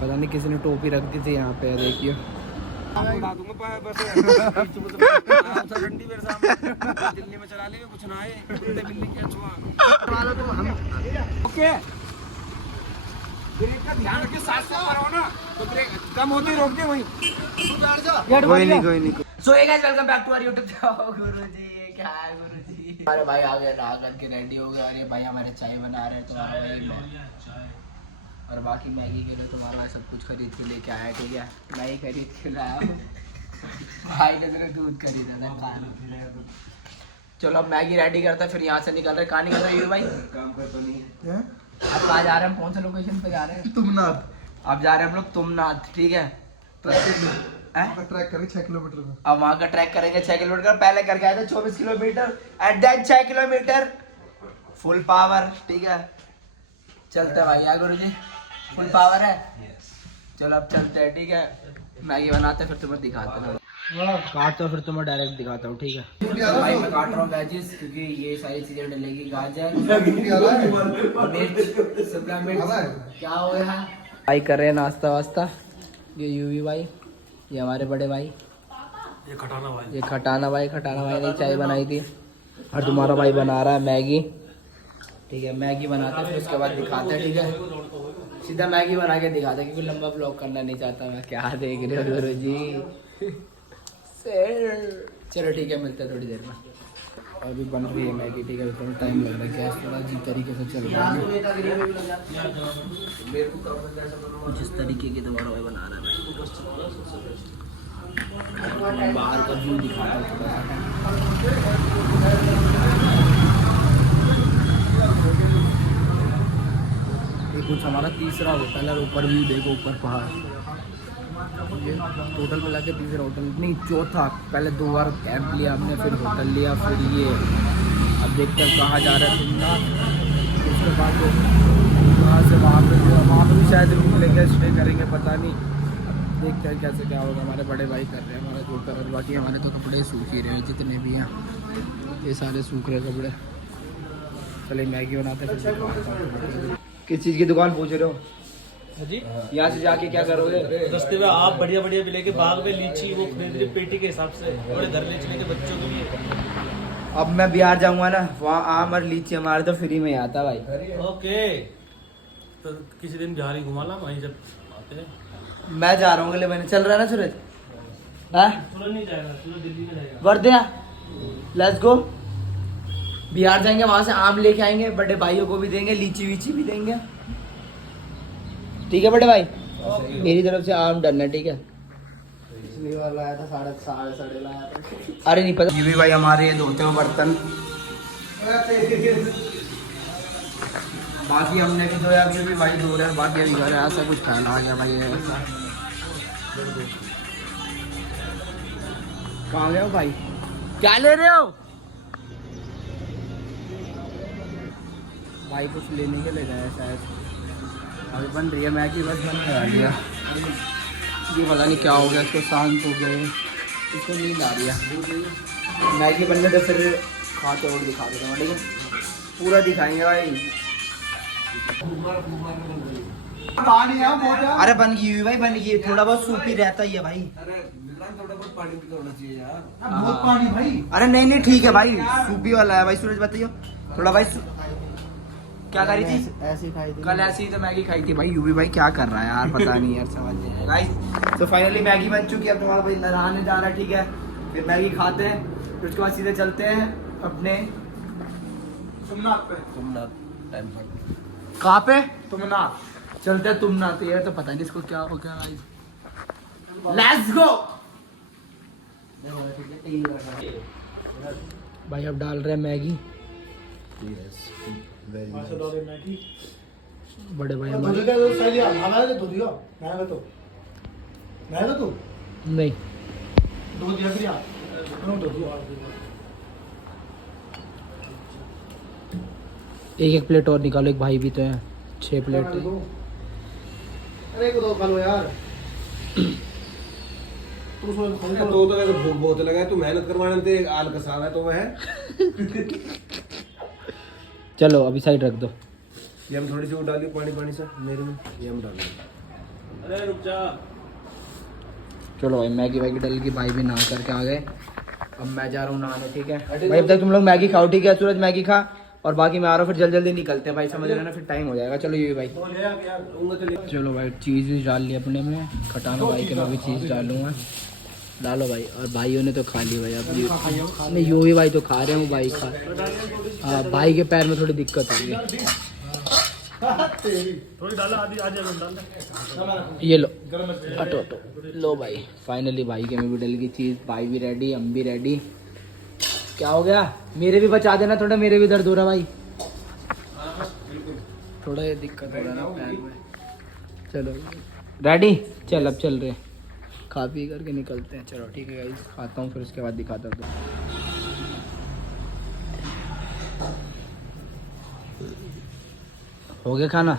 पता नहीं किसी ने टोपी रख दी थी यहाँ पे, देखिए। उड़ा दूंगा बस ठंडी मेरे सामने दिल्ली में चला लेंगे कुछ ना आए कुत्ते बिल्ली के छुआ ओके। ब्रेक का ध्यान रखिए, साथ से करो ना तो ब्रेक कम होते ही रोक दे वहीं। कोई नहीं। So hey guys, welcome back to our YouTube channel. Guruji क्या है गुरुजी? हमारे भाई आ गए, नहा करके रेडी हो गए। अरे भाई हमारे चाय बना रहे हैं तुम्हारा भाई, और बाकी मैगी के लिए तुम्हारा सब कुछ खरीद के लेके आया, ठीक है। मैं ही खरीद के लाया हूँ, भाई ने मेरा दूध खरीदा था खाना। चलो अब मैगी रेडी करता है, फिर यहाँ से निकल रहे। कहाँ निकल रहे भाई? काम कर तो नहीं है। अब कहाँ जा रहे हैं? कौन सा लोकेशन पे जा रहे हैं? तुमनाथ। अब जा रहे हैं हम लोग तुमनाथ, ठीक है। ट्रैक करेंगे 6 किलोमीटर में। अब वहाँ का ट्रैक करेंगे 6 किलोमीटर। पहले करके आए थे 24 kilometre and then 6 kilometre full power, ठीक है। चलते भाई यार गुरुजी, फुल पावर है। चलो अब चलते हैं, ठीक है। मैगी बनाते फिर तुम्हें दिखाते हैं, काटता हूँ फिर तुम्हें डायरेक्ट दिखाता हूँ, ठीक है। भाई मैं काट रहा हूँ वेजिस, क्योंकि ये सारी चीजें डलेगी। गाजर, मिर्च, शिमला मिर्च, क्या हो गया भाई। कर रहे हैं नाश्ता वास्ता। ये यूवी भाई, ये हमारे बड़े भाई, ये खटाना भाई ने चाय बनाई थी। और तुम्हारा भाई बना रहा है मैगी, ठीक है। मैगी बनाते हैं फिर उसके बाद दिखाते हैं, ठीक है। सीधा मैगी बना के दिखाते हैं, क्योंकि लंबा ब्लॉग करना नहीं चाहता मैं। क्या देख रहे हो गुरु जी? चलो ठीक है, मिलते हैं थोड़ी देर में। अभी बन रही है मैगी, ठीक है। थोड़ा टाइम लग रहा है, गैस थोड़ा अजीब तरीके से चल रहा है। कुछ इस तरीके की तुम्हारा भाई बना रहा है। बाहर का व्यू दिखाता हूँ थोड़ा सा। ये कुछ हमारा तीसरा होटल है। ऊपर व्यू देखो, ऊपर पहाड़। ये टोटल मिला के तीसरा होटल, नहीं चौथा। पहले 2 बार कैंप लिया हमने, फिर होटल लिया, फिर ये। अब देखते हैं कहाँ जा रहे हैं तुमनाथ। उसके बाद वहाँ से वहाँ पे भी शायद रूम लेके स्टे करेंगे, पता नहीं। देखते हैं कैसे क्या होगा। हमारे बड़े भाई कर रहे हैं हमारा जो कर। बाकी हमारे तो कपड़े सूख ही रहे हैं, जितने भी हैं ये सारे सूख रहे कपड़े। चलिए मैगी बनाते हैं। किस चीज़ की दुकान पूछ रहे हो जी? यहाँ से जाके क्या करोगे? रास्ते में आप बढ़िया बढ़िया भी लेके बाग में लीची वो खरीद रहे पेटी के हिसाब से, बड़े घर ले चले के बच्चों के लिए। अब मैं बिहार जाऊंगा ना, वहाँ आम और लीची हमारे तो फ्री में आता भाई। ओके, तो किसी दिन बिहार ही घुमा ला वहीं जब आते हैं। मैं जा रहा हूँ अगले महीने। चल रहा है ना सूरज? सूरज नहीं जाएगा, सूरज दिल्ली में जाएगा। Vardia, let's go. बिहार जाएंगे, वहाँ से आम लेके आएंगे, बड़े भाइयों को भी देंगे, लीची वीची भी देंगे, ठीक है बड़े भाई। मेरी तरफ से आम डन है, ठीक है। लाया था साढ़े लाया था। अरे नहीं पता। ये भी भाई हमारे ये धोते हो बर्तन। बाकी हमने भी धोया, अभी भी भाई धो रहे हैं। बाकी अभी घर ऐसा कुछ खाना आ गया भाई। ऐसा कहाँ गए हो भाई? क्या ले रहे हो भाई? कुछ लेने के लिए गए शायद। अभी बन रही है मैगी, बस बन करा लिया। ये पता नहीं क्या हो गया, इसको शांत हो गए, इसको नींद आ रही है। मैगी बनने तो फिर खाते और दिखा देते हैं, लेकिन पूरा दिखाएंगे भाई। अरे बन गई भाई, बन गई। थोड़ा बहुत सूप ही रहता ही है भाई। थोड़ा बहुत पानी भी तो होना चाहिए यार। बहुत पानी भाई। अरे नहीं ठीक है भाई, सूपी वाला है भाई। सूरज बताइए थोड़ा भाई। क्या करी थी? ऐसी खाई थी कल, ऐसी तो मैगी खाई थी भाई। यूवी भाई क्या कर रहा है यार, पता नहीं यार, समझ नहीं आया गाइस। तो फाइनली मैगी बन चुकी है। अब तुम्हारा भाई नहाने जा रहा है, ठीक है। फिर मैगी खाते हैं, फिर उसके बाद सीधे चलते हैं अपने तुमनाथ पे। कहाँ पे? तुमनाथ। चलते हैं तुमनाथ। ये तो पता नहीं इसको क्या हो गया गाइस। लेट्स गो भाई। अब डाल रहे हैं मैगी। बड़े भाई हमारे नहीं एक प्लेट और निकालो। एक भाई भी तो है, 6 प्लेट। अरे को दो खा लो यार। तू तो वैसे भूख बहुत लगा है, तू मेहनत करवाने ते आल कसा है तो वह है। चलो अभी साइड रख दो। ये हम थोड़ी सी वो डालिए पानी से मेरे में, ये हम डालेंगे। अरे रुक जा। चलो भाई मैगी वैगी डल की भाई भी नहा करके आ गए। अब मैं जा रहा हूँ नहाने, ठीक है भाई। अब तक तुम लोग मैगी खाओ, ठीक है। सूरज मैगी खा और बाकी मैं आ रहा हूँ, फिर जल्दी जल्दी निकलते हैं भाई, समझ रहे ना, फिर टाइम हो जाएगा। चलो ये भाई, चलो भाई चीज़ भी डाल ली अपने में, खटाना भाई के मैं भी चीज़ डालूंगा। डालो भाई। और भाइयों ने तो खा ली भाई, अब नहीं यो भी भाई तो खा रहे हैं, वो भाई खा। हाँ भाई के पैर में थोड़ी दिक्कत होगी। थोड़ी डाला, आधी आधी डाल। ये लो, हटो हटो। लो भाई फाइनली भाई के में भी डल गई चीज़, भाई भी रेडी, हम भी रेडी। क्या हो गया? मेरे भी बचा देना थोड़ा, मेरे भी दर्द हो रहा भाई, थोड़ा ये दिक्कत हो रहा है ना पैर में। चलो रेडी, चल अब चल रहे, खा पी करके निकलते हैं। चलो ठीक है गाइस, खाता हूँ फिर उसके बाद दिखाता हूँ। हो गया खाना?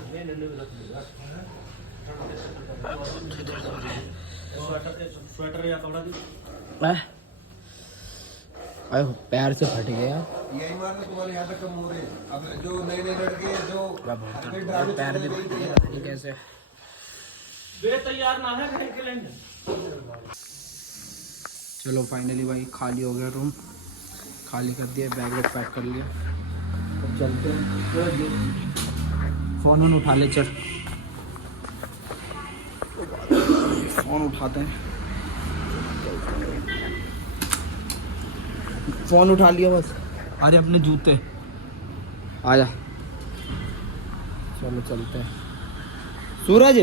स्वेटर या कपड़ा दी। अरे पैर से फट गया यही मार तो तुम्हारे यहाँ तक कम हो रहे। अब जो नए नए लड़के जो पैर भी फट गया, पता नहीं कैसे। वे तैयार ना है कहीं के लेंगे। चलो फाइनली भाई खाली हो गया रूम, खाली कर दिया, बैग वैग पैक कर लिया, अब चलते हैं। फ़ोन वोन उठा ले, चल फ़ोन उठाते हैं। फ़ोन उठा लिया बस, अरे अपने जूते आ जा। चलो चलते हैं। सूरज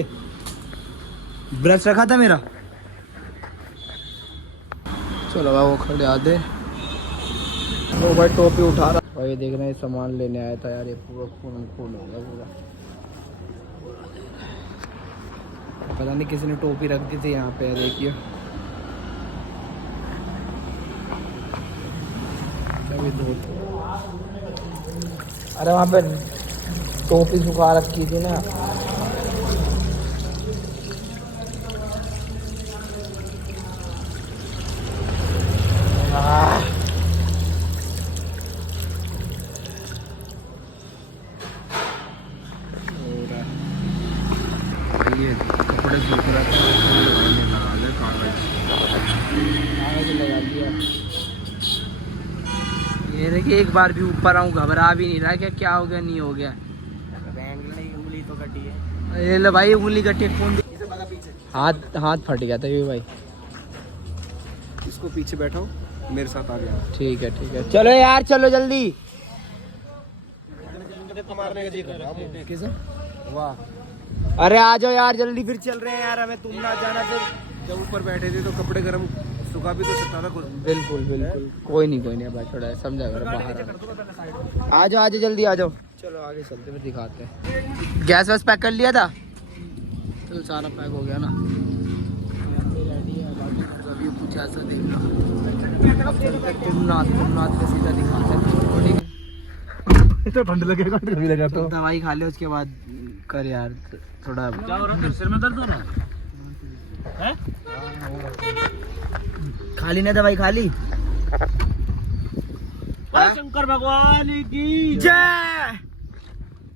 ब्रश रखा था मेरा, चलो भाई वो खड़े आते। वो भाई टोपी उठा रहा भाई, देख रहे हैं सामान लेने आया था यार, ये पूरा खून खून हो गया पूरा। पता नहीं किसी ने टोपी रख दी थी यहाँ पे, देखिए अभी दो। अरे वहाँ पे टोपी सुखा रखी थी ना। ये कपड़े सूख रहा था, लगा ले कागज लगा दिया। ये देखिए एक बार भी ऊपर आऊँ घबरा भी नहीं रहा, क्या हो गया नहीं हो गया। उंगली तो कटी है। ये लो भाई उंगली कटी, फोन हाथ हाथ फट गया था ये भाई। इसको पीछे बैठाओ, मेरे साथ आ गया। ठीक है चलो यार, चलो जल्दी। किसे? वाह अरे आ जाओ यार जल्दी, फिर चल रहे हैं यार, हमें तुम ना जाना फिर। जब ऊपर बैठे थे तो कपड़े गर्म सुखा भी तो सकता था कुछ। बिल्कुल कोई नहीं भाई, थोड़ा समझा करो, बाहर आ जाओ जल्दी आ जाओ। चलो आगे चलते फिर दिखाते हैं। गैस वैस पैक कर लिया था, तो सारा पैक हो गया ना, अभी कुछ ऐसा देख लो। अब चलते तुमनाथ का सीधा दिखाते हैं, तो ठंड लगेगा, कभी लगा तो दवाई खा ले उसके बाद कर यार थोड़ा। क्या हो रहा है? सिर में दर्द हो रहा है? खाली ना दवाई खाली। शंकर भगवान की जय।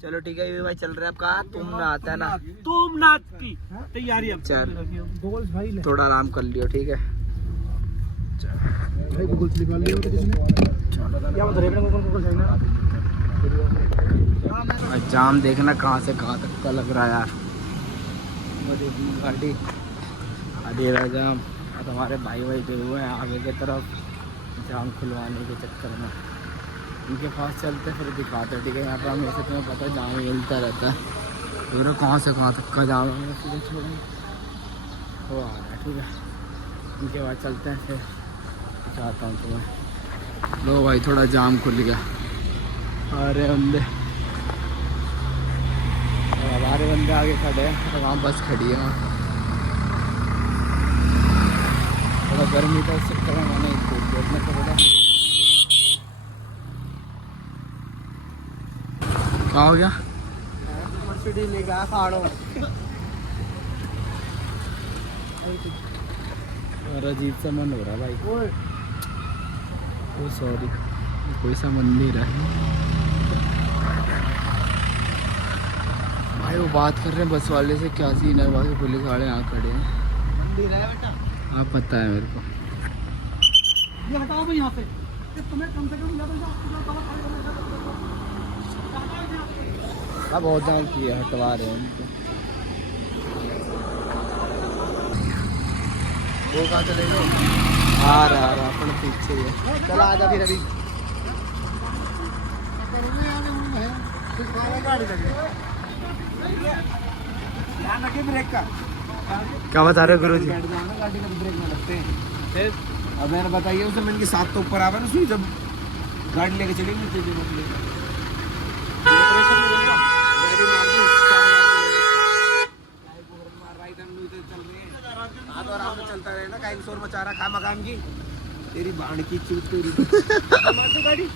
चलो ठीक है ये भाई चल रहा है आपका तुमनाथ है ना, तुमनाथ की तैयारी अब चल थोड़ा आराम कर लियो, ठीक है। भाई गूगल से निकाल लिया किसी ने, या उधर जाम देखना कहाँ से कहाँ तक का लग रहा है यार, गाड़ी अधेरा जाम। और हमारे भाई गए हुए हैं आगे की तरफ जाम खुलवाने के चक्कर में, उनके पास चलते फिर दिखाते, ठीक है। यहाँ पर हमें से तुम्हें पता है जाम मिलता रहता है, पूरा कहाँ से कहाँ तक का जाम है, सीधे छोड़ें वो आ रहा है, ठीक है। उनके बाद चलते हैं फिर चाहता हूँ तुम्हें। लो भाई थोड़ा जाम खुल गया, अरे बंदे हमारे बंदे आगे खड़े हैं और वहाँ बस खड़ी है वहाँ। थोड़ा गर्मी था इस चक्कर में मैंने देखना पड़ा। क्या हो गया? और अजीब सा मन हो रहा भाई। ओ सॉरी कोई सा मन नहीं रहा भाई वो बात कर रहे हैं बस वाले से, क्या सीन है, वहाँ से पुलिस वाले यहाँ खड़े हैं। हाँ पता है मेरे को। ये हटाओ भाई यहाँ से, तुम्हें कम से कम अब बहुत जगह किए, हटवा रहे हैं उनको। वो कहाँ चले गए? आ रहा अपने पीछे ही है। चला आजा फिर अभी। ध्यान रखिए ब्रेक का। क्या बता रहे हो गुरु जी? गाड़ी का ब्रेक में लगते हैं। अब मैंने बताइए उसे, मैंने 7 तो ऊपर आवा ना सुई, जब गाड़ी लेके चलेंगे तो जो मतलब चलता रहे ना, कहीं शोर मचा रहा खा मकान की, तेरी बाण की चूत तेरी गाड़ी।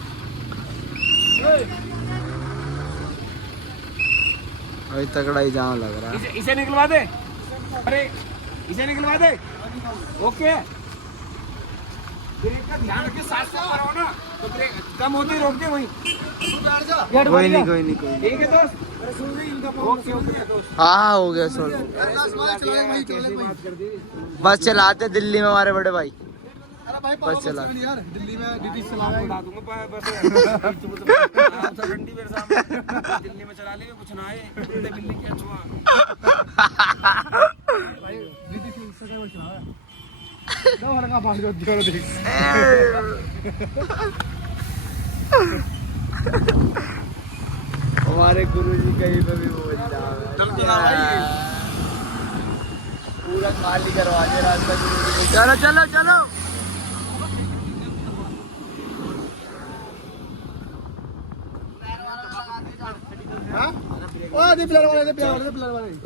अभी तगड़ा ही जाम लग रहा है। इसे निकलवा दे, अरे इसे निकलवा दे। ओके, ब्रेक का ध्यान रखिए, 7 से ऊपर हो ना तो ब्रेक कम होते ही रोक दे वहीं। कोई नहीं ठीक है दोस्त, ओके दोस्त। हाँ हो गया सर। बस चलाते दिल्ली में हमारे बड़े भाई। बस चला यार, दिल्ली में डीटी चला रहा है। उड़ा दूंगा बस ठंडी मेरे सामने। दिल्ली में चला लेंगे, कुछ ना आए कुत्ते बिल्ली क्या छुआ। भाई डीटी से चला रहा है। दो हरका पानी को जोड़ दे। हमारे गुरुजी कहीं पे भी बोल जाए, पूरा खाली करवा दे रास्ता गुरुजी। चलो चलो चलो।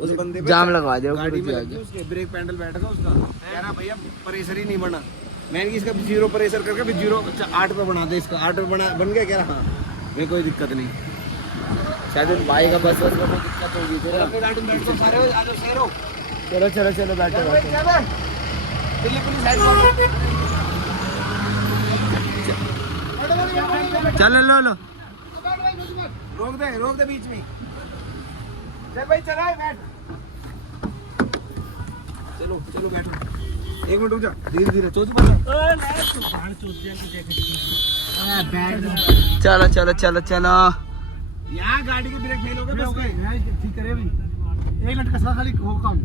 उस बंदे पे जाम लगवा दो गाड़ी में लगी उसके, ब्रेक पैडल बैठ गया उसका, कह रहा भैया प्रेशर ही नहीं बना। मैंने इसका 0 प्रेशर करके फिर 0.8 पे बना दे, इसका 8 पे बन गया। कह रहा हाँ मेरे कोई दिक्कत नहीं। शायद उन भाई का बस में दिक्कत होगी। चलो चलो चलो बैठो दिल्ली पुलिस है। चलो लो लो। रोक दे बीच में। चल भाई चलाए, बैठ। चलो बैठो, 1 मिनट रुक जा, धीरे धीरे। चलो चलो चलो चलो। यहाँ गाड़ी के ब्रेक फेल हो गए, ठीक करे भाई, 1 मिनट का सा खाली हो काम।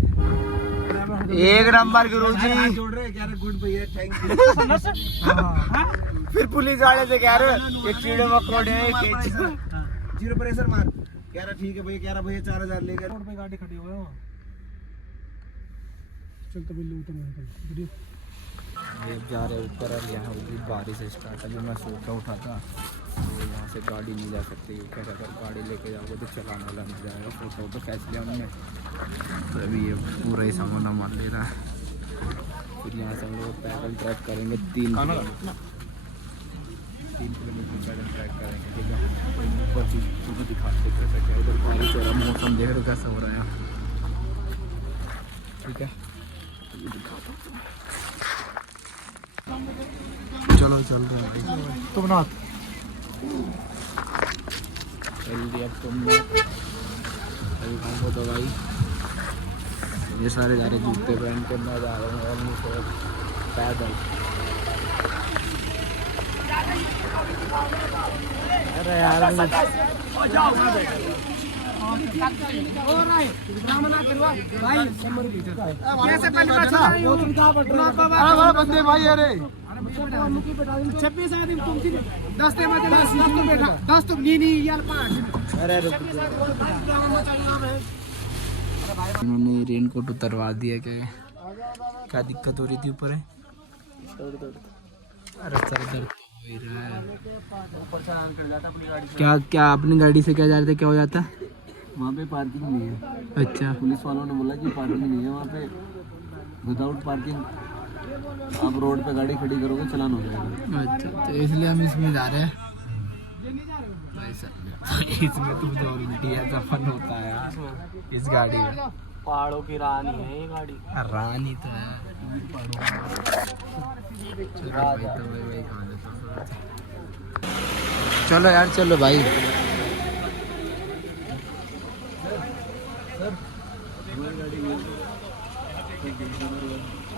एक नंबर गुरुजी। जोड़ रहे कह रहे गुड भैया, थैंक यू। फिर पुलिस वाले से कह रहे ये कीड़े मकोड़े हैं। 0 प्रेशर मार, कह रहा ठीक है भैया, कह रहा भैया 4000 लेकर। रोड पे गाड़ी खड़ी हुई है वहाँ। चल तो बिल्लू उतर वीडियो। अब जा रहे ऊपर और यहाँ होगी बारिश स्टार्ट। अभी मैं सोचा उठा था तो यहाँ से गाड़ी नहीं जा सकती, क्या अगर गाड़ी लेके जाओगे तो चलाने वाला मिल जाएगा। फोटो तो खींच लिया हमने, तो अभी ये पूरा ही सामान मान ले रहा है। फिर यहाँ से हम लोग पैदल ट्रैक करेंगे 3 किलोमीटर पैदल ट्रैक करेंगे। ठीक है, ऊपर चीज़ तुझे दिखाते कैसा क्या इधर बारिश हो रहा है, मौसम देख रहे हो कैसा हो रहा है। ठीक है दिखाता हूँ। चलो चल रहे हैं तुम ना जल्दी। अब तुमने हमको तो भाई ये सारे जा रहे जूते पहन के, मैं जा रहा हूँ ऑलमोस्ट पैदल। अरे यार कैसे पहले बंदे भाई। अरे 26 आदमी तुम 10 तुम बैठा 10 तुम नहीं यार 5। अरे इन्होंने रेनकोट उतरवा दिया। क्या दिक्कत हो रही थी ऊपर है? अरे सर दर्द हो ही रहा है। क्या क्या अपनी गाड़ी से क्या जा रहे थे, क्या हो जाता है? वहाँ पे पार्किंग नहीं है। अच्छा, पुलिस वालों ने बोला कि पार्किंग नहीं है वहाँ पे, विदाउट पार्किंग आप रोड पे गाड़ी खड़ी करोगे चलान हो जाएगा। अच्छा तो इसलिए हम इसमें जा रहे हैं भाई साहब। इसमें तो जो उल्टी ऐसा फन होता है यार इस गाड़ी में। पहाड़ों की रानी है ये गाड़ी। रानी तो है। चलो भाई तो भाई खा लेते हैं। चलो यार चलो भाई।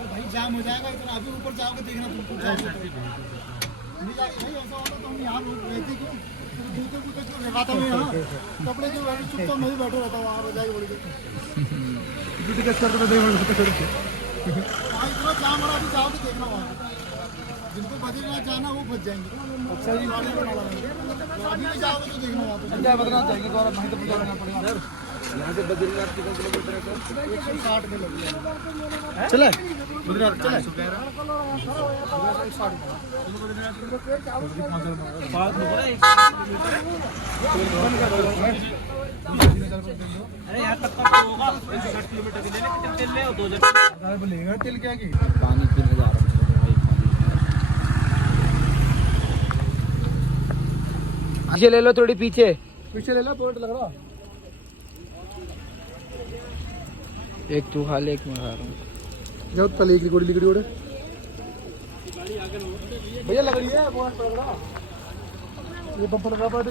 भाई जाम हो जाएगा इतना, अभी ऊपर जाओगे देखना तुमको नहीं जाएगी भाई। ऐसा होता तो हम यहाँ रहते क्यों, जूते कूते क्यों लगाता हूँ यहाँ, कपड़े क्यों चुपता मैं भी बैठे रहता हूँ वहाँ, हो जाएगी बड़ी ड्यूटी कैसे करते मैं वहाँ इतना जाम हो रहा, अभी जाओगे देखना वहाँ जिनको बद्रीनाथ जाना वो बच जाएंगे। अच्छा जी, अभी भी जाओगे तो देखना वहाँ पे बद्रीनाथ जाएंगे गौरव भाई, तो जाना पड़ेगा यहाँ से बद्रीनाथ कितने किलोमीटर है सर? 160 में लग चले बद्रीनाथ चले। अरे यहाँ तक का होगा 60 किलोमीटर के लिए कितने तेल ले और 2 जन लेगा तेल क्या की पानी पीने जा रहा हूँ भाई। पीछे ले लो, थोड़ी पीछे ले लो, पोर्ट लग रहा। एक तू खा ले, एक मैं खा रहा हूँ। जब तले की गोड़ी लिकड़ी ओड़े भैया लग रही है बहुत बड़ा, ये बम्पर लगा पड़ा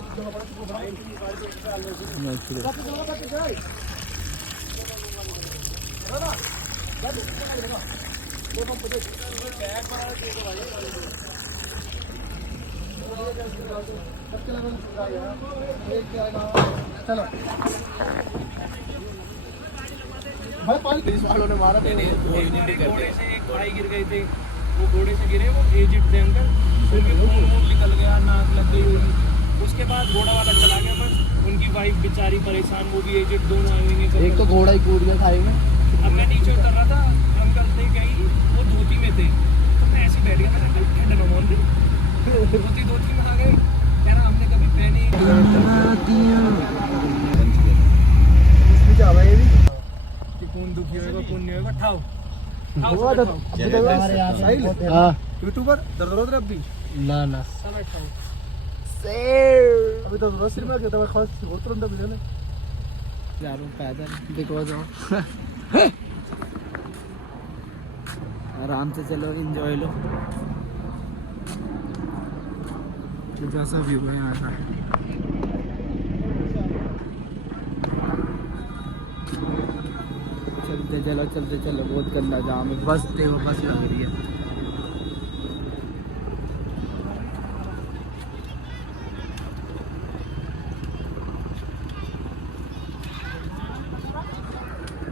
चलो भाई, पानी पुलिस वालों ने मारा घोड़े से एक भाई गिर गए थे, वो घोड़े से गिरे, वो एजिड थे अंकल, उनके खून निकल गया, नाक लग गई होगी। उसके बाद घोड़ा वाला चला गया, बस उनकी वाइफ बेचारी परेशान, वो भी एजिड, दोनों आए हुए। एक तो घोड़ा ही कूद गया खाई में। अब मैं नीचे उतर रहा था, अंकल थे कहीं, वो धोती में थे, तो मैं ऐसे बैठ गया, मैंने ठंड में मोल दी, धोती में आ गए, कह रहा हमने कभी पहने कौन दुखी होगा कौन नहीं होगा, ठाओ यूट्यूबर दर्द अब भी ना ना अभी तो सिर में गया था खास और तुरंत अभी जाने जा रहा हूँ पैदल, देखो जाओ आराम से चलो, एंजॉय लो। कैसा व्यू है यहाँ का। चलते चलो बहुत गंदा जाम है। बस देखो, बस लग रही है।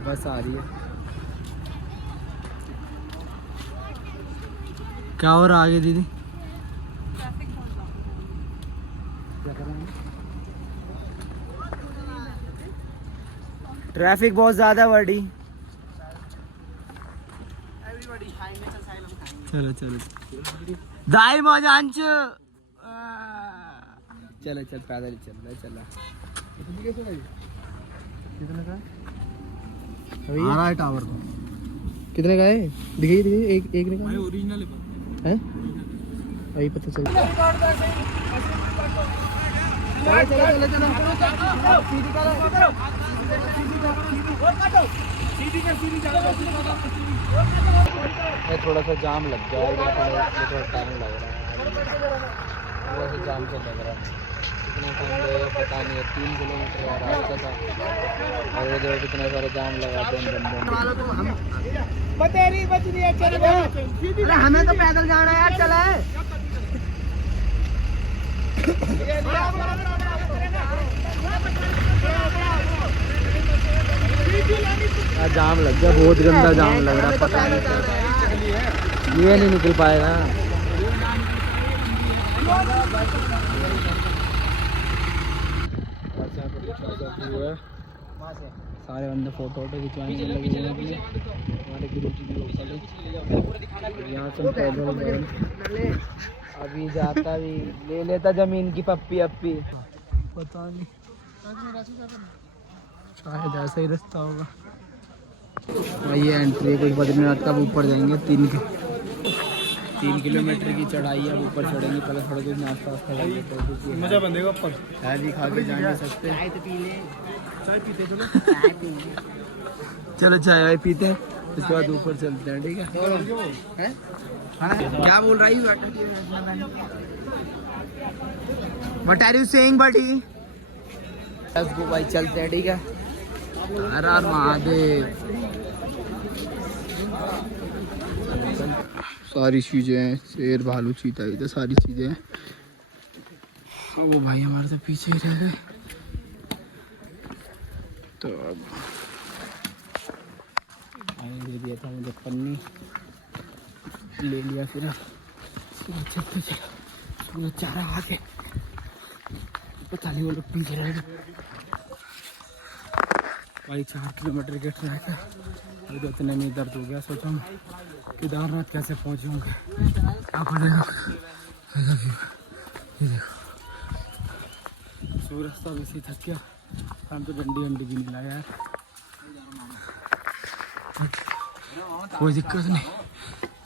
बस आ रही है। क्या हो रहा आगे दीदी? ट्रैफिक बहुत ज्यादा बड़ी। चलो चलो दाई मौजांच चलो चल पैदल ही चल रहा कितने का आ रहा है टावर तो कितने का है? दिखाइए एक एक ने भाई ओरिजिनल है वही पता चल। थोड़ा सा जाम लग जाएगा, थोड़ा टाइम लग रहा है, थोड़ा सा जाम से लग रहा है। कितना टाइम लगेगा पता नहीं है, 3 किलोमीटर का रास्ता था और इधर कितना सारा जाम लगा दो अरे हमें तो पैदल जाना है यार, चला है जाम लग गया, बहुत गंदा जाम लग रहा है, पता नहीं ये नहीं निकल पाएगा। सारे बंदे फोटो खिंचवाने के लगे हैं हमारे गुरु जी भी यहाँ से अभी जाता भी ले लेता जमीन की पप्पी अप्पी, पता नहीं शायद ऐसा ही रास्ता होगा। ये एंट्री कुछ बद्रीनाथ का ऊपर जाएंगे, 3 किलोमीटर की चढ़ाई है, ऊपर चढ़ेंगे, पहले थोड़ा कुछ नाश्ता वास्ता करेंगे, मजा बंदेगा ऊपर, चाय भी खा के जा नहीं सकते, चाय पीते चलो चलो चाय वाय पीते हैं, इसके बाद ऊपर चलते हैं, ठीक है? क्या बोल रही है? What are you saying buddy? Let's go भाई, चलते हैं, ठीक है? हर हर महादेव। सारी चीजें हैं, शेर भालू चीता ये तो सारी चीजें हैं। वो भाई हमारे तो पीछे ही रह गए। तो अब दे दिया था मुझे पन्नी, ले लिया फिर छत पे चला। पूरा चारा आगे, पता नहीं वो लोग पीछे रह गए भाई। 4 किलोमीटर के ट्रैक है। तो इतने में दर्द हो गया, सोचा मैं केदारनाथ कैसे पहुँचूँगा। आप ये देखो सूरज तो वैसे थक गया। हम तो डंडी भी नहीं लाया यार। कोई दिक्कत नहीं,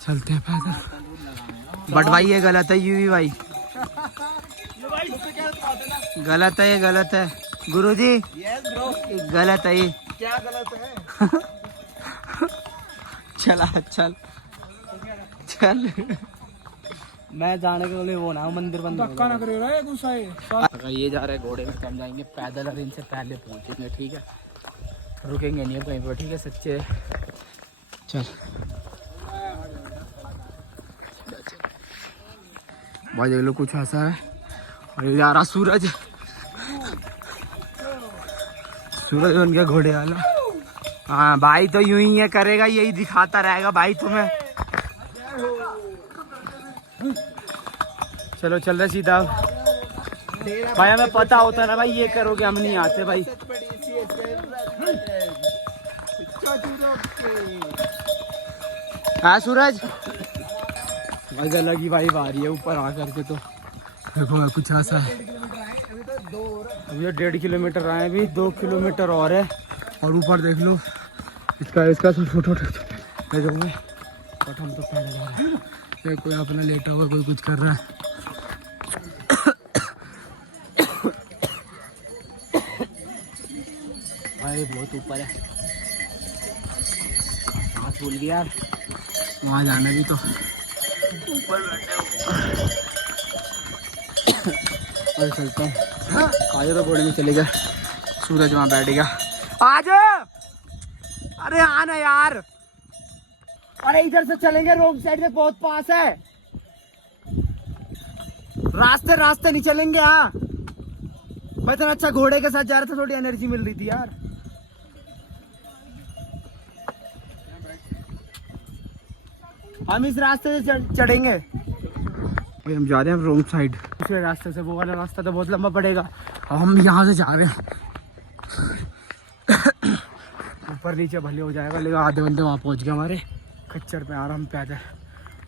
चलते हैं पैदल। बट भाई ये गलत है, यूवी भाई गलत है, ये गलत है गुरुजी। गलत है ये। क्या गलत है? चला चल चल। मैं जाने के लिए वो ना मंदिर बंद धक्का ना करे रे गुस्सा है। अगर ये जा रहे हैं घोड़े में, कम जाएंगे पैदल और इनसे पहले पहुंचेंगे। ठीक है, रुकेंगे नहीं कहीं पर। ठीक है सच्चे, चल भाई देख लो कुछ ऐसा है। और ये जा रहा सूरज, सूरज बन गया घोड़े वाला। हाँ भाई तो यूं ही है करेगा, यही दिखाता रहेगा भाई तुम्हें। चलो चल रहे सीधा भाई। हमें पता होता ना भाई ये करोगे, हम नहीं आते भाई। हाँ सूरज भाई लगी भाई बारी है ऊपर आकर के। तो देखो भाई कुछ ऐसा है। अभी 1.5 किलोमीटर आए, अभी 2 किलोमीटर और है। और ऊपर देख लो इसका सब फोटो ले जाऊंगे। बट हम तो पहले जा रहे हैं। कोई अपना लेटा हुआ, कोई कुछ कर रहा है। भाई बहुत ऊपर है, सांस भूल गया यार। वहाँ जाना भी तो ऊपर बैठे और चलते हैं। आज तो घोड़े में चलेगा, सूरज वहाँ बैठेगा। आज अरे आना यार, अरे इधर से चलेंगे, रोड साइड से बहुत पास है। रास्ते नहीं चलेंगे। हाँ मैं इतना अच्छा घोड़े के साथ जा रहा था, थोड़ी एनर्जी मिल रही थी यार। हम इस रास्ते से चढ़ेंगे। भाई हम जा रहे हैं रोड साइड, दूसरे रास्ते से। वो वाला रास्ता तो बहुत लंबा पड़ेगा, हम यहाँ से जा रहे हैं। ऊपर नीचे भले हो जाएगा, लेकिन आधे घंटे वहाँ पहुँच गए हमारे खच्चर पे आराम पैदल।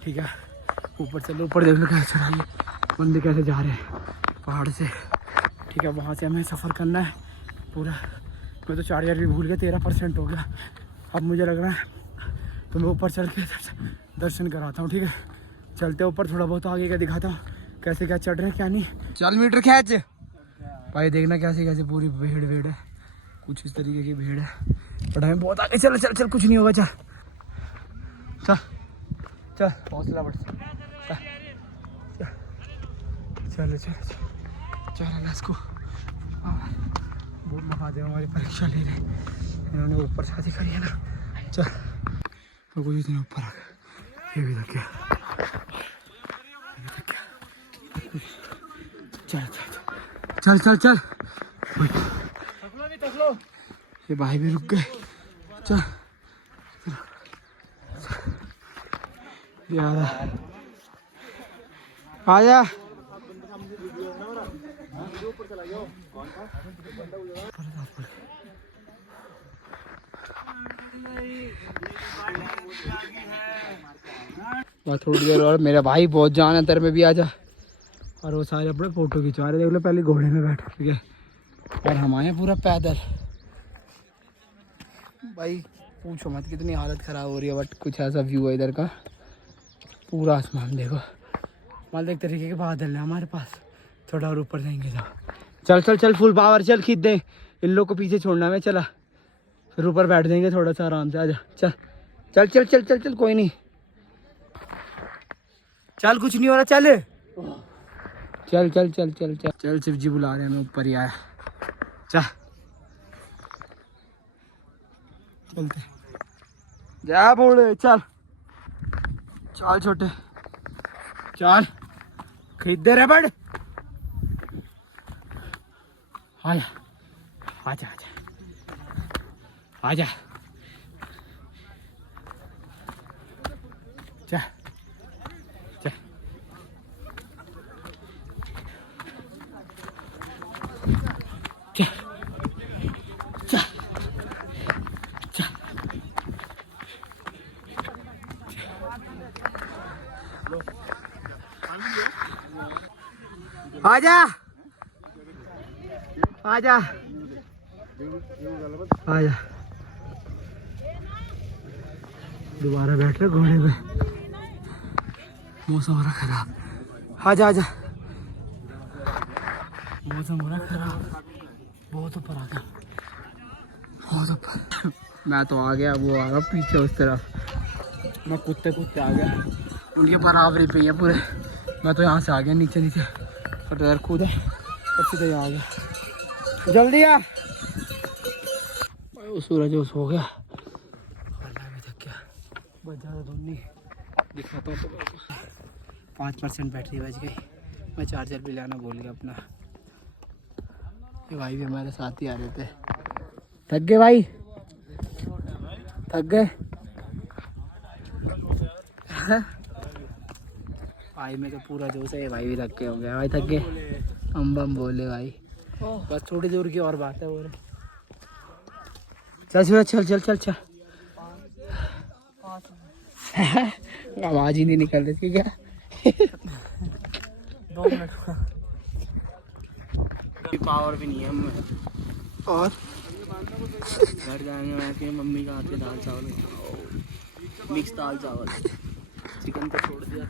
ठीक है ऊपर चलो, ऊपर देख लो कैसे चढ़ाइए, बंदे कैसे जा रहे हैं पहाड़ से। ठीक है वहाँ से हमें सफ़र करना है पूरा। मैं तो चार्जर भी भूल गया, 13% हो गया। अब मुझे लग रहा है तो मैं ऊपर चढ़ के दर्शन कराता हूँ। ठीक है चलते ऊपर, थोड़ा बहुत आगे का दिखाता हूँ कैसे क्या चढ़ रहे हैं क्या नहीं। 4 मीटर खींच भाई, देखना कैसे कैसे पूरी भीड़ है, कुछ इस तरीके की भीड़ है। बट हमें बहुत आगे चल चल चल, कुछ नहीं होगा। चल चल चल, हौसला बढ़। चलो चलो चलो लेट्स गो। बहुत महादेव हमारी परीक्षा ले रहे, इन्होंने ऊपर शादी करी है ना। चल तो कुछ इतने ऊपर आ गया, ये भी लग गया। चल चल चल चल, ये भाई भी रुक गए। चल यार आजा। थोड़ी देर और, मेरा भाई बहुत जान है, तेरे में भी आजा। और वो सारे अपने फोटो खिंचवा रहे, देख लो पहले घोड़े में बैठ। ठीक है और हम आए पूरा पैदल। भाई पूछो मत कितनी हालत ख़राब हो रही है। बट कुछ ऐसा व्यू है इधर का, पूरा आसमान देखो, माल एक तरीके के बादल है हमारे पास। थोड़ा और ऊपर जाएंगे तो चल चल चल, फुल पावर चल, खींच दे इन लोग को, पीछे छोड़ना है। चला फिर ऊपर बैठ जाएंगे थोड़ा सा आराम से। आजा चल चल चल चल चल चल, कोई नहीं, चल कुछ नहीं हो रहा। चल चल चल चल चल चल चल, शिव जी बुला रहे हैं, मैं ऊपर ही आया। चल चलते जा बोले चल चल छोटे चल खरीदे रे बड़ आजा आजा आजा आजा जा जा जा जा जा आजा आजा आजा दोबारा बैठ रहे घोड़े पे मौसम हो रहा खराब आजा आजा मौसम हो रहा खराब बहुत ऊपर आ गया बहुत ऊपर मैं तो आ गया वो आ रहा पीछे उस तरफ मैं कुत्ते आ गया उनके बराबरी पे है पूरे मैं तो यहाँ से आ गया नीचे नीचे और इधर कूदा और सीधे यहाँ आ गया जल्दी आ सूरज उस हो गया और मैं भी थक गया बस ज़्यादा दूर नहीं दिखाता हूँ 5% बैटरी बच गई मैं चार्जर भी लाना भूल गया अपना ये भाई भी हमारे साथ ही आ रहे थे थक गए भाई थक गए भाई में तो पूरा जोश है भाई भी थक के हो गया भाई थक गए हम बम बोले भाई बस थोड़ी दूर की और बात है वो चल सूरज चल चल चल चल आवाज ही नहीं निकल रही थी क्या 2 मिनट पावर भी नहीं है हमें और घर जाएंगे मैं कि मम्मी का हाथ के दाल चावल मिक्स दाल चावल चिकन तो छोड़ दिया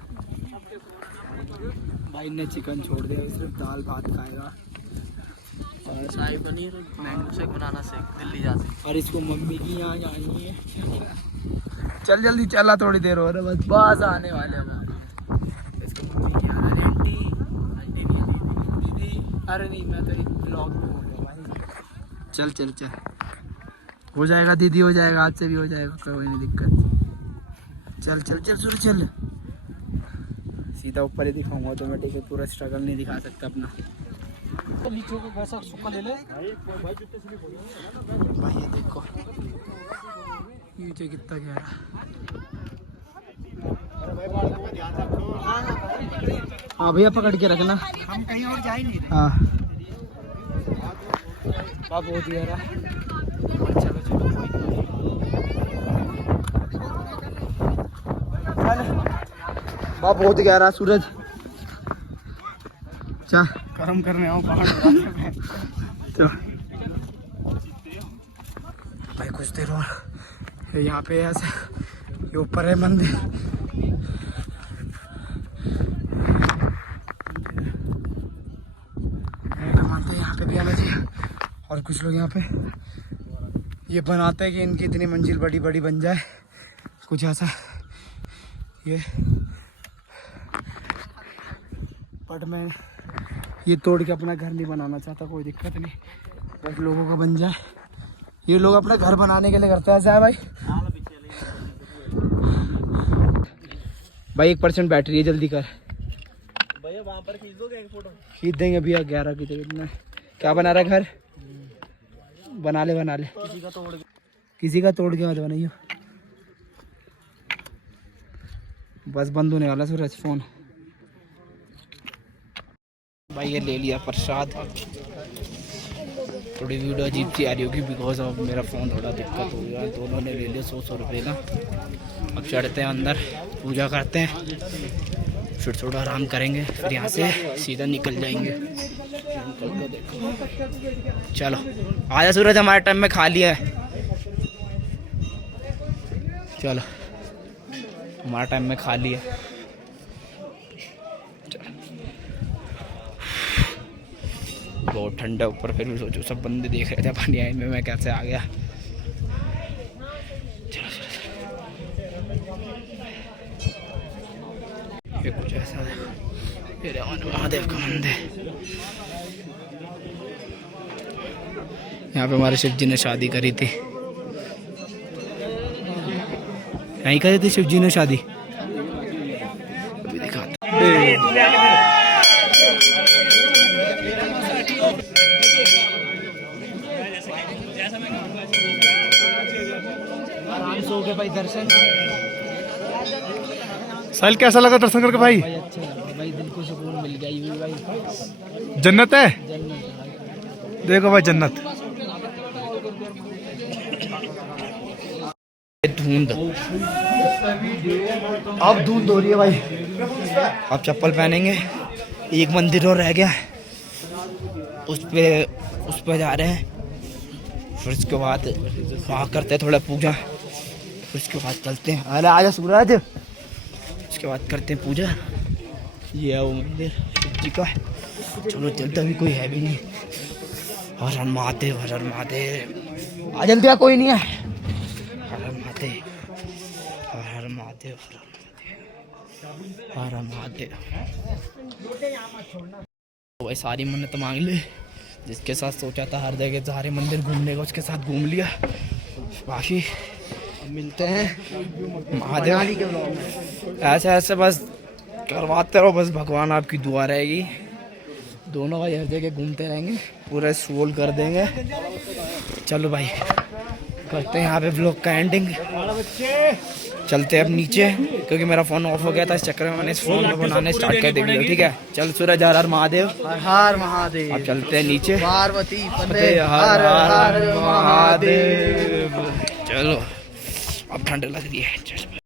भाई ने चिकन छोड़ दिया सिर्फ दाल भात खाएगा और शाही पनीर मैंगो शेक बनाना सीख दिल्ली जाते और इसको मम्मी की यहाँ जानी है चल जल्दी चला थोड़ी देर हो रहा बस बस आने वाले हैं इसको मम्मी की यहाँ अरे आंटी आंटी नहीं दीदी अरे नहीं मैं तो ब्लॉग में हो गया भाई चल चल चल हो जाएगा दीदी हो जाएगा आज से भी हो जाएगा कोई नहीं दिक्कत चल चल चल सुर चल सीधा ऊपर ही दिखाऊंगा ऑटोमेटिक पूरा स्ट्रगल नहीं दिखा सकता अपना नीचे को वैसा सूखा ले ले भाई ये देखो नीचे कितना गहरा हाँ भैया पकड़ के रखना हम कहीं और जा ही नहीं हाँ बहुत गहरा चलो चलो बहुत गहरा सूरज चल कर्म करने आओ पहाड़ तो भाई कुछ देर और यहाँ पे ऐसे ये ऊपर है मंदिर मानते हैं यहाँ पे भी आना चाहिए और कुछ लोग यहाँ पे ये बनाते हैं कि इनकी इतनी मंजिल बड़ी बड़ी बन जाए कुछ ऐसा ये बट मैं ये तोड़ के अपना घर नहीं बनाना चाहता कोई दिक्कत नहीं बस लोगों का बन जाए ये लोग अपना घर बनाने के लिए करते हैं ऐसा है भाई भाई 1% बैटरी है जल्दी कर भैया वहाँ पर खींच दोगे एक फोटो खींच देंगे भैया 11 की कितना क्या बना रहा है घर बना ले किसी का तोड़ के मत बनाइयो बस बंद होने वाला सूरज फोन भाई ये ले लिया प्रसाद थोड़ी वीडियो अजीब सी आ रही होगी बिकॉज ऑफ मेरा फ़ोन थोड़ा दिक्कत हो गया दोनों ने ले लिया 100 रुपये का अब चढ़ते हैं अंदर पूजा करते हैं फिर थोड़ा आराम करेंगे फिर यहाँ से सीधा निकल जाएंगे चलो आजा सूरज हमारे टाइम में खा लिया है चलो हमारा टाइम में खा लिया बहुत ठंडा ऊपर फिर भी सोचो सब बंदे देख रहे थे पानी आए में मैं कैसे आ गया चलो ये कुछ ऐसा है ये महादेव का मंदिर यहाँ पे हमारे शिव जी ने शादी करी थी यहीं करे थे शिव जी ने शादी। अभी दिखाता आराम से हो गए भाई दर्शन। साहिल कैसा लगा दर्शन करके भाई? भाई अच्छा लगा भाई, दिल को सुकून मिल गया। ये भाई जन्नत है, जन्नत। देखो भाई जन्नत। धुंध, अब धुंध हो रही है भाई। अब चप्पल पहनेंगे। एक मंदिर और रह गया, उस पे जा रहे हैं। फिर उसके बाद वहाँ करते हैं थोड़ा पूजा, फिर उसके बाद चलते हैं। अरे आजा सूरज। उसके बाद करते हैं पूजा। ये है वो मंदिर शिव जी का। चलो चलते, अभी कोई है भी नहीं। हर हर महादेव, हर हर महादेव। आ जल्दी, कोई नहीं है। हर हर महादेव, हर हर महादेव, हर हर महादेव। तो भाई सारी मन्नत मांग ली। जिसके साथ सोचा था हर जगह सारे मंदिर घूमने का, उसके साथ घूम लिया। बाकी मिलते हैं महादेव। ऐसे ऐसे बस करवाते रहो, बस भगवान आपकी दुआ रहेगी। दोनों भाई हर जगह घूमते रहेंगे, पूरा सोल कर देंगे। चलो भाई करते हैं यहाँ पे व्लॉग का एंडिंग। चलते हैं अब नीचे, क्योंकि मेरा फ़ोन ऑफ हो गया था। इस चक्कर में मैंने इस फ़ोन में बनाने स्टार्ट कर दिया। ठीक है, चल सूरज हर हर महादेव, हर महादेव। अब चलते हैं नीचे। पार्वती हर हर महादेव। चलो अब ठंड लग रही है। चलो।